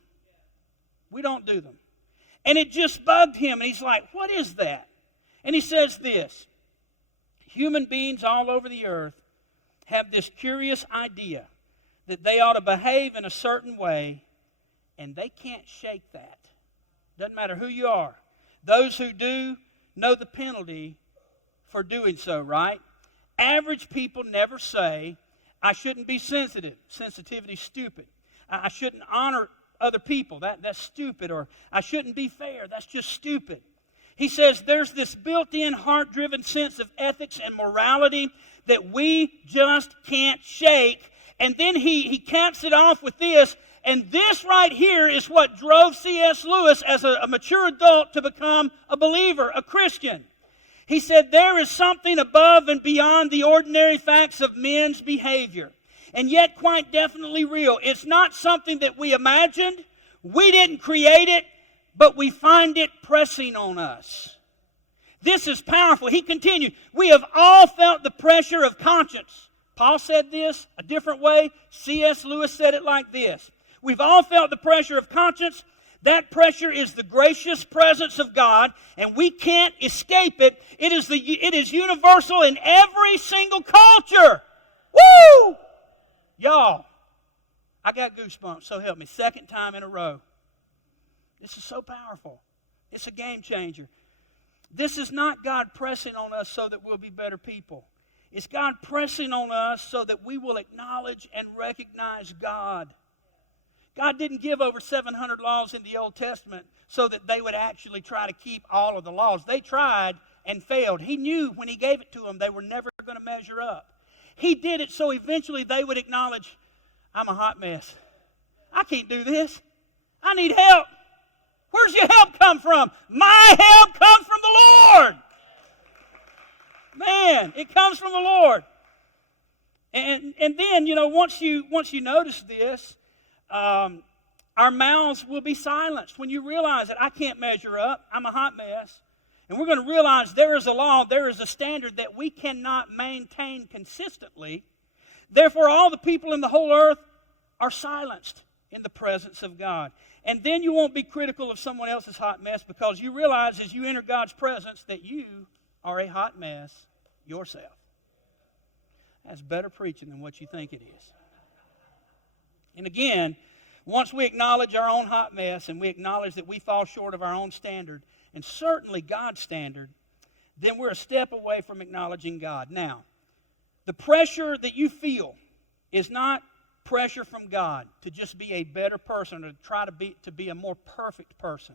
We don't do them. And it just bugged him. And he's like, what is that? And he says this: human beings all over the earth have this curious idea that they ought to behave in a certain way, and they can't shake that. Doesn't matter who you are. Those who do know the penalty for doing so, right? Average people never say, I shouldn't be sensitive. Sensitivity's stupid. I shouldn't honor other people. That's stupid. Or I shouldn't be fair. That's just stupid. He says there's this built-in, heart-driven sense of ethics and morality that we just can't shake. And then he caps it off with this. And this right here is what drove C.S. Lewis as a mature adult to become a believer, a Christian. He said there is something above and beyond the ordinary facts of men's behavior. And yet quite definitely real. It's not something that we imagined. We didn't create it, but we find it pressing on us. This is powerful. He continued, we have all felt the pressure of conscience. Paul said this a different way. C.S. Lewis said it like this: we've all felt the pressure of conscience. That pressure is the gracious presence of God, and we can't escape it. It is universal in every single culture. Woo! Y'all, I got goosebumps, so help me. Second time in a row. This is so powerful. It's a game changer. This is not God pressing on us so that we'll be better people. It's God pressing on us so that we will acknowledge and recognize God. God didn't give over 700 laws in the Old Testament so that they would actually try to keep all of the laws. They tried and failed. He knew when He gave it to them they were never going to measure up. He did it so eventually they would acknowledge, I'm a hot mess. I can't do this. I need help. Where's your help come from? My help comes from the Lord. Man, it comes from the Lord. And then, once you notice this, our mouths will be silenced. When you realize that I can't measure up, I'm a hot mess. And we're going to realize there is a law, there is a standard that we cannot maintain consistently. Therefore, all the people in the whole earth are silenced in the presence of God. And then you won't be critical of someone else's hot mess because you realize as you enter God's presence that you are a hot mess yourself. That's better preaching than what you think it is. And again, once we acknowledge our own hot mess and we acknowledge that we fall short of our own standard, and certainly God's standard, then we're a step away from acknowledging God. Now, the pressure that you feel is not pressure from God to just be a better person or to try to be a more perfect person.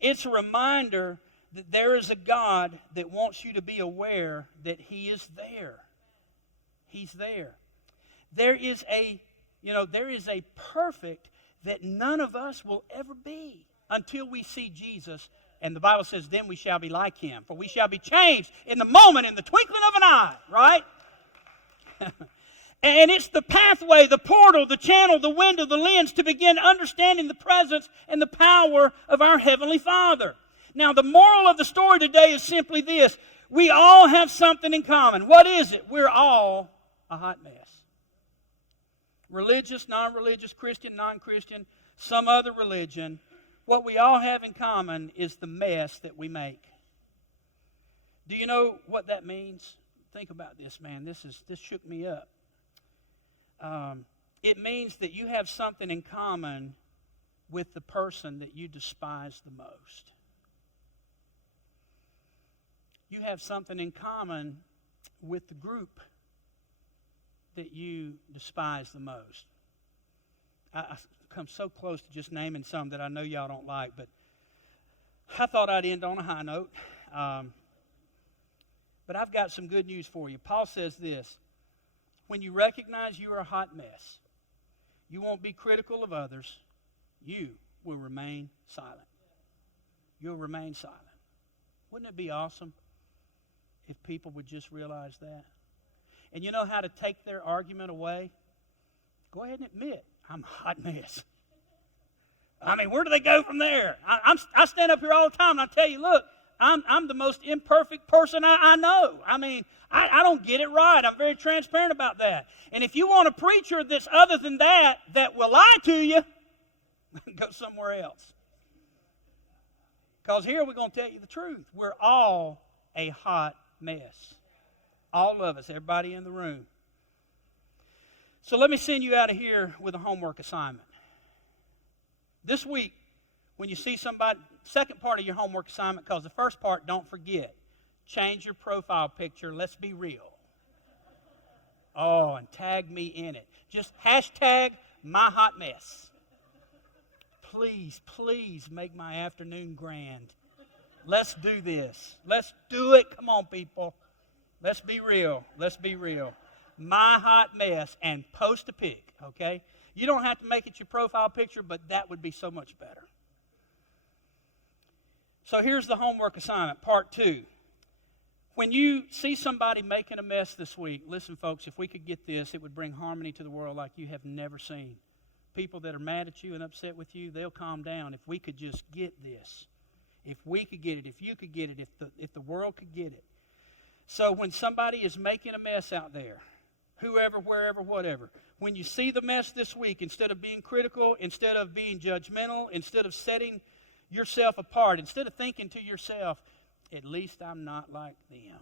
It's a reminder that there is a God that wants you to be aware that He is there. He's there. There is a perfect that none of us will ever be until we see Jesus. And the Bible says, then we shall be like Him. For we shall be changed in the moment, in the twinkling of an eye. Right? And it's the pathway, the portal, the channel, the window, the lens to begin understanding the presence and the power of our Heavenly Father. Now, the moral of the story today is simply this. We all have something in common. What is it? We're all a hot mess. Religious, non-religious, Christian, non-Christian, some other religion. What we all have in common is the mess that we make. Do you know what that means? Think about this, man. This shook me up. It means that you have something in common with the person that you despise the most. You have something in common with the group that you despise the most. I come so close to just naming some that I know y'all don't like, but I thought I'd end on a high note. But I've got some good news for you. Paul says this: when you recognize you are a hot mess, you won't be critical of others. You will remain silent. You'll remain silent. Wouldn't it be awesome if people would just realize that? And you know how to take their argument away? Go ahead and admit, I'm a hot mess. I mean, where do they go from there? I stand up here all the time and I tell you, look, I'm the most imperfect person I know. I mean, I don't get it right. I'm very transparent about that. And if you want a preacher that's other than that will lie to you, go somewhere else. Because here we're going to tell you the truth. We're all a hot mess. All of us, everybody in the room. So let me send you out of here with a homework assignment. This week, when you see somebody, second part of your homework assignment, because the first part, don't forget, change your profile picture. Let's be real. Oh, and tag me in it. Just hashtag my hot mess. Please, please make my afternoon grand. Let's do this. Let's do it. Come on, people. Let's be real. Let's be real. My hot mess, and post a pic, okay? You don't have to make it your profile picture, but that would be so much better. So here's the homework assignment, part 2. When you see somebody making a mess this week, listen, folks, if we could get this, it would bring harmony to the world like you have never seen. People that are mad at you and upset with you, they'll calm down if we could just get this. If we could get it, if you could get it, if the world could get it. So when somebody is making a mess out there, whoever, wherever, whatever, when you see the mess this week, instead of being critical, instead of being judgmental, instead of setting yourself apart, instead of thinking to yourself, at least I'm not like them.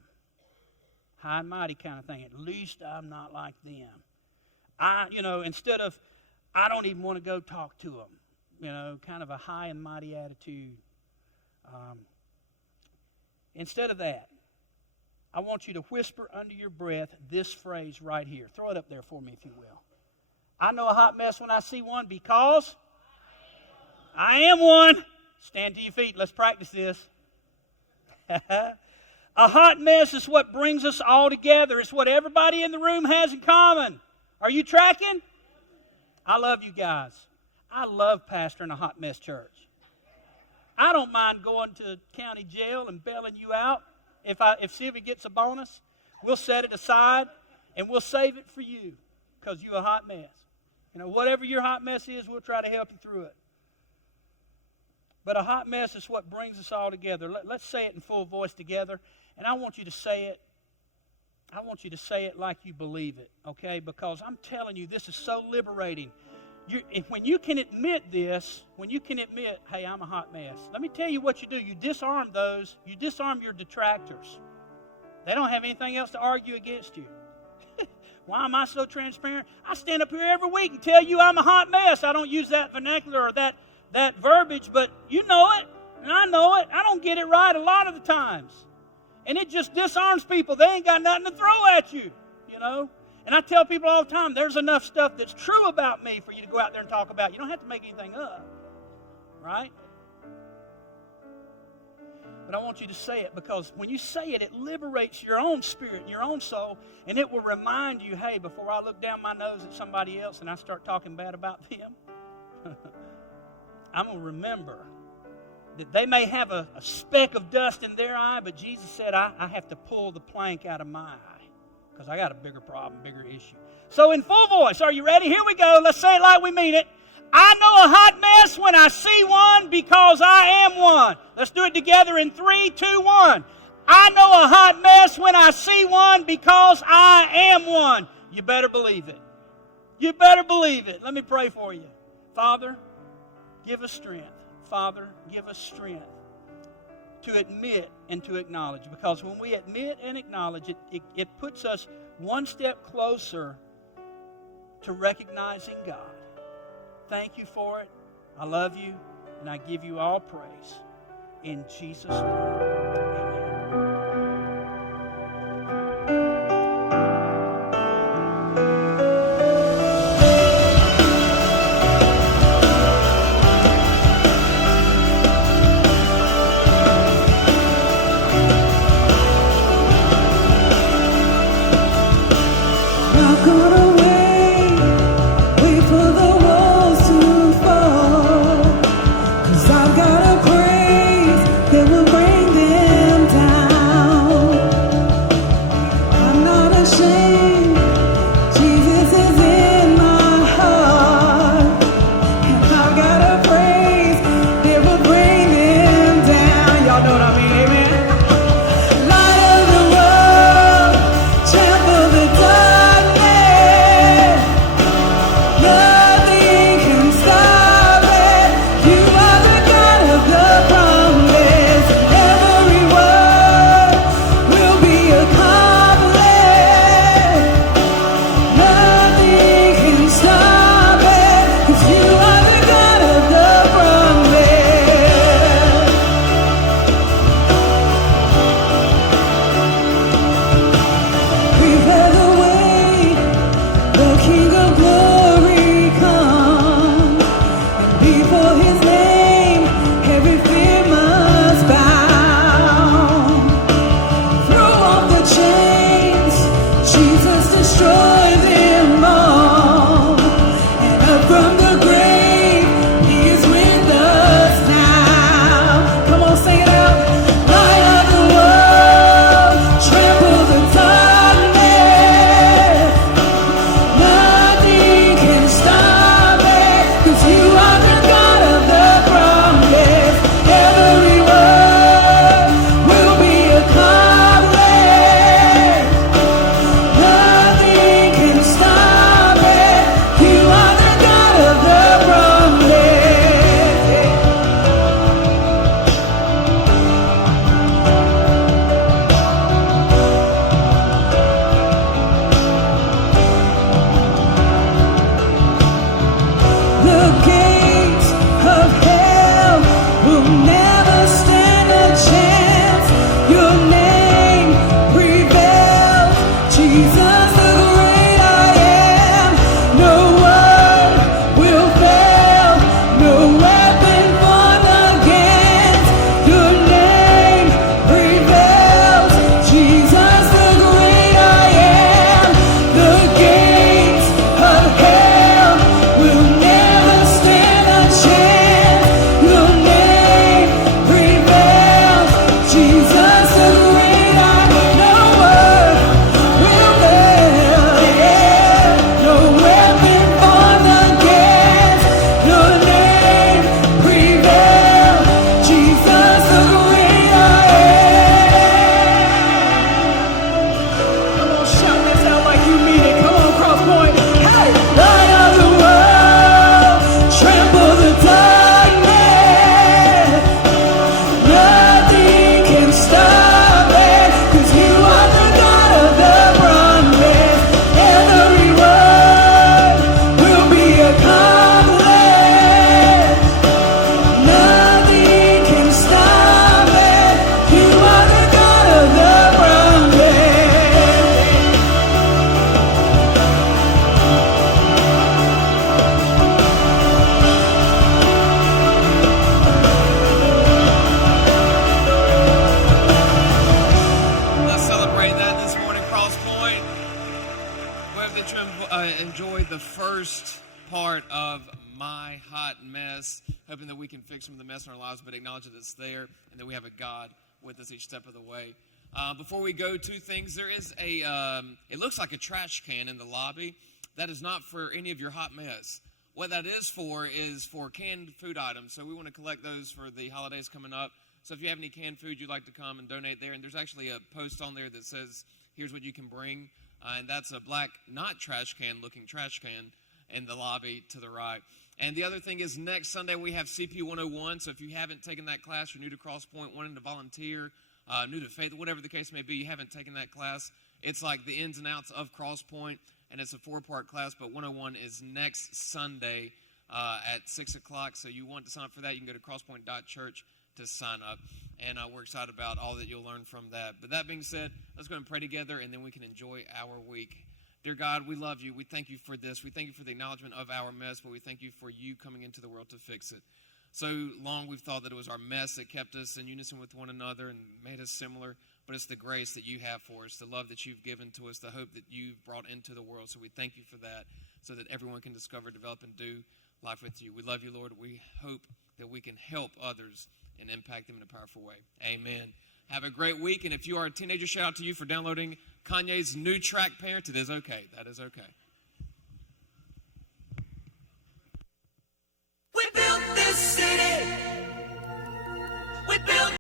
High and mighty kind of thing. At least I'm not like them. Instead of, I don't even want to go talk to them. kind of a high and mighty attitude. Instead of that, I want you to whisper under your breath this phrase right here. Throw it up there for me, if you will. I know a hot mess when I see one because I am one. Stand to your feet. Let's practice this. A hot mess is what brings us all together. It's what everybody in the room has in common. Are you tracking? I love you guys. I love pastoring a hot mess church. I don't mind going to county jail and bailing you out. If Sylvia gets a bonus, we'll set it aside and we'll save it for you because you're a hot mess. Whatever your hot mess is, we'll try to help you through it. But a hot mess is what brings us all together. Let's say it in full voice together. And I want you to say it. I want you to say it like you believe it, okay? Because I'm telling you, this is so liberating. When you can admit this, hey, I'm a hot mess, let me tell you what you do. You disarm those. You disarm your detractors. They don't have anything else to argue against you. Why am I so transparent? I stand up here every week and tell you I'm a hot mess. I don't use that vernacular or that verbiage, but you know it, and I know it. I don't get it right a lot of the times. And it just disarms people. They ain't got nothing to throw at you, And I tell people all the time, there's enough stuff that's true about me for you to go out there and talk about. You don't have to make anything up, right? But I want you to say it because when you say it, it liberates your own spirit and your own soul, and it will remind you, hey, before I look down my nose at somebody else and I start talking bad about them, I'm going to remember that they may have a speck of dust in their eye, but Jesus said, I have to pull the plank out of my eye because I got a bigger problem, bigger issue. So in full voice, are you ready? Here we go. Let's say it like we mean it. I know a hot mess when I see one because I am one. Let's do it together in 3, 2, 1. I know a hot mess when I see one because I am one. You better believe it. You better believe it. Let me pray for you. Father, give us strength. Father, give us strength to admit and to acknowledge. Because when we admit and acknowledge, it puts us one step closer to recognizing God. Thank you for it. I love you, and I give you all praise. In Jesus' name, amen. That will bring them dry, hot mess, hoping that we can fix some of the mess in our lives, but acknowledge that it's there and that we have a God with us each step of the way. Before we go, two things. There is it looks like a trash can in the lobby. That is not for any of your hot mess. What that is for canned food items. So we want to collect those for the holidays coming up. So if you have any canned food, you'd like to come and donate there. And there's actually a post on there that says, here's what you can bring. And that's a black, not trash can looking trash can in the lobby to the right. And the other thing is next Sunday we have CP 101. So if you haven't taken that class, you're new to CrossPointe, wanting to volunteer, new to faith, whatever the case may be, you haven't taken that class. It's like the ins and outs of CrossPointe, and it's a 4-part class, but 101 is next Sunday at 6 o'clock. So you want to sign up for that, you can go to crosspointe.church to sign up. And we're excited about all that you'll learn from that. But that being said, let's go and pray together, and then we can enjoy our week. Dear God, we love you. We thank you for this. We thank you for the acknowledgement of our mess, but we thank you for you coming into the world to fix it. So long we've thought that it was our mess that kept us in unison with one another and made us similar, but it's the grace that you have for us, the love that you've given to us, the hope that you've brought into the world. So we thank you for that, so that everyone can discover, develop, and do life with you. We love you, Lord. We hope that we can help others and impact them in a powerful way. Amen. Have a great week, and if you are a teenager, shout out to you for downloading Kanye's new track, Parent. It is okay. That is okay. We built this city. We built